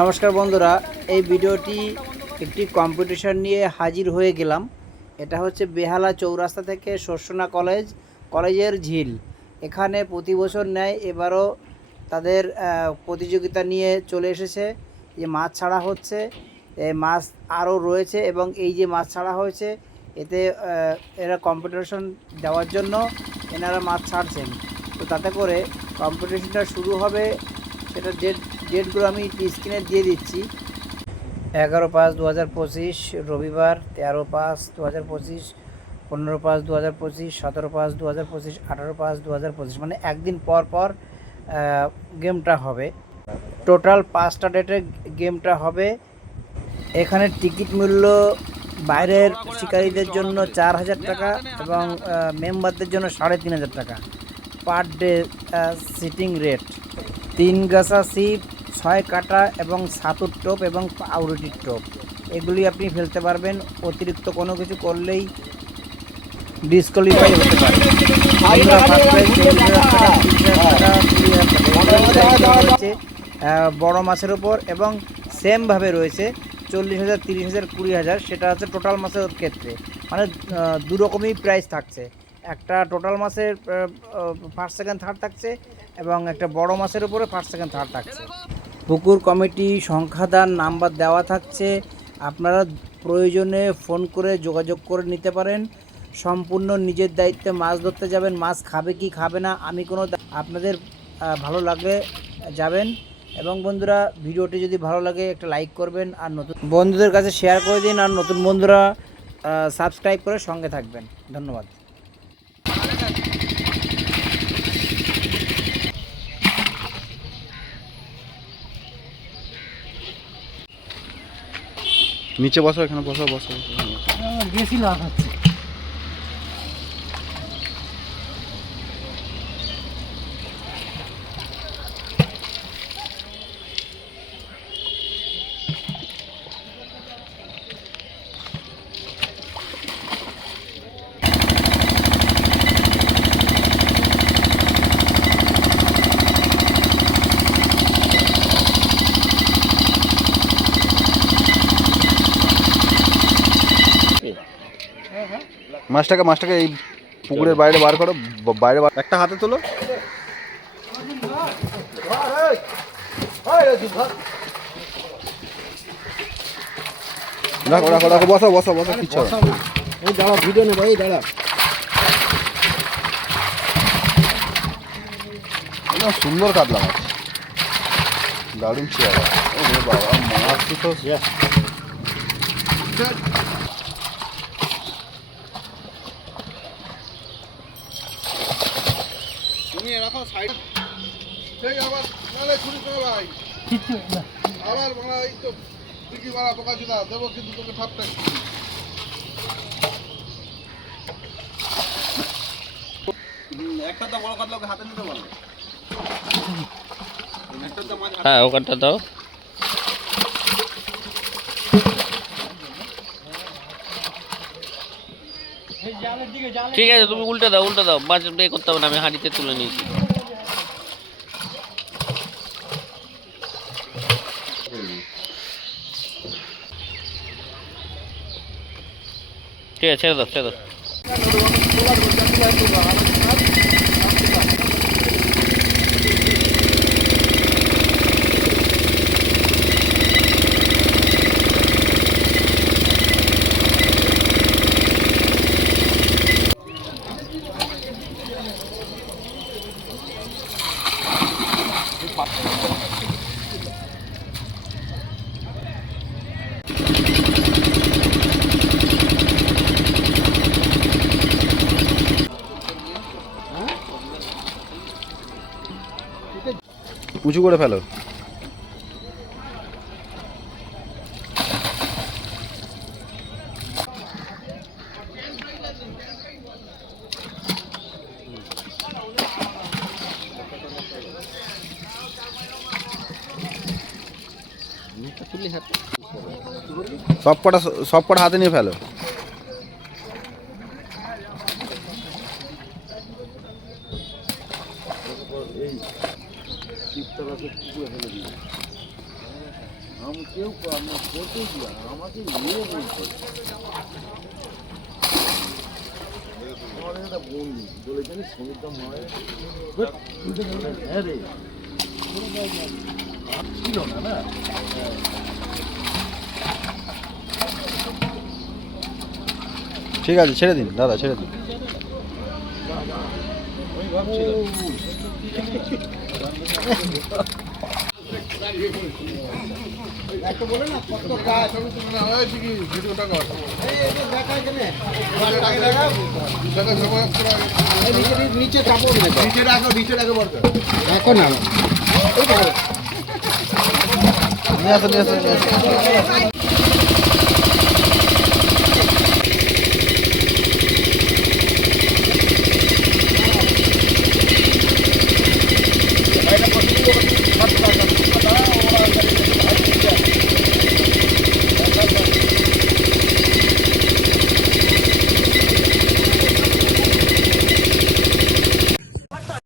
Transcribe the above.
নমস্কার বন্ধুরা, এই ভিডিওটি একটি কম্পিটিশন নিয়ে হাজির হয়ে গেলাম। এটা হচ্ছে বেহালা চৌরাস্তা থেকে শস্যনা কলেজ, কলেজের ঝিল। এখানে প্রতি বছর নেয় এবারও তাদের প্রতিযোগিতা নিয়ে চলে এসেছে। যে মাছ ছাড়া হচ্ছে মাছ আরও রয়েছে এবং এই যে মাছ ছাড়া হয়েছে, এতে এরা কম্পিটিশন দেওয়ার জন্য এনারা মাছ ছাড়ছেন। তো তাতে করে কম্পিটিশনটা শুরু হবে সেটা ডেট ডেটগুলো আমি স্ক্রিনে দিয়ে দিচ্ছি। এগারো পাঁচ দু হাজার পঁচিশ রবিবার, তেরো পাঁচ দু হাজার পঁচিশ, পনেরো পাঁচ দু হাজার পঁচিশ, সতেরো পাঁচ দু হাজার পঁচিশ, আঠারো পাঁচ দু হাজার পঁচিশ মানে একদিন পর পর গেমটা হবে। টোটাল পাঁচটা ডেটে গেমটা হবে। এখানে টিকিট মূল্য বাইরের শিকারীদের জন্য চার হাজার টাকা এবং মেম্বারদের জন্য সাড়ে তিন হাজার টাকা। Per day sitting rate. তিন গাছা সিপ ছয় কাটা এবং সাতুর টোপ এবং আউরুটির টোপ। এগুলি আপনি ফেলতে পারবেন অতিরিক্ত কোনো কিছু করলেই ডিসকোয়ালিফাই হতে পারে। বড় মাছের উপর এবং সেমভাবে রয়েছে চল্লিশ হাজার তিরিশ হাজার কুড়ি হাজার সেটা হচ্ছে টোটাল মাছের ক্ষেত্রে। মানে আহ, দু রকমই প্রাইস থাকছে। একটা টোটাল মাছের ফার্স্ট সেকেন্ড থার্ড থাকছে এবং একটা বড় মাছের উপরে ফার্স্ট সেকেন্ড থার্ড থাকছে। পুকুর কমিটি সংখ্যাদান নাম্বার দেওয়া থাকছে। আপনারা প্রয়োজনে ফোন করে যোগাযোগ করে নিতে পারেন। সম্পূর্ণ নিজের দায়িত্বে মাছ ধরতে যাবেন, মাছ খাবে কি খাবে না, আমি কোনো আপনাদের ভালো লাগলে যাবেন। এবং বন্ধুরা, ভিডিওটি যদি ভালো লাগে, একটা লাইক করবেন আর নতুন বন্ধুদের কাছে শেয়ার করে দিন। আর নতুন বন্ধুরা সাবস্ক্রাইব করে সঙ্গে থাকবেন। ধন্যবাদ। নিচে বসো এখানে বসো বসো বেশি লাভ হচ্ছে মাছটাকে মাছটাকে এই পুকুরের বাইরে বার করো বাইরে বার- একটা হাতে তোলো। রাখো রাখো রাখো বসো বসো বসো কিচ্ছু এই দাঁড়া ভিডিও নেব এই দাঁড়া। সুন্দর কাতলা মাছ। দারুণ চেয়ারা বাবা মাছ তো তুমি রাখো সাইড ঠিক আবার নালে ছুরি তো ভাই। আবার মারা এই তো দিকি মারা পোকা চুদা দেবো কিন্তু তোকে ঠাপটা হ্যাঁ ওখানটা দাও। ঠিক আছে, তুমি উল্টে দাও উল্টে দাও। মাছ এ করতে হবে না, আমি হাঁড়িতে তুলে নিয়েছি। ঠিক আছে, ছেড়ে দাও ছেড়ে দাও। উঁচু করে ফেলো। সব কটা সব কটা হাতে নিয়ে ফেলো। ঠিক আছে ছেড়ে দিন দাদা ছেড়ে দিন নিচে কাপড় নিচে রাখো নিচে রাখো বলতে দেখো না। নিয়ে নিয়ে আসো নিয়ে আসো।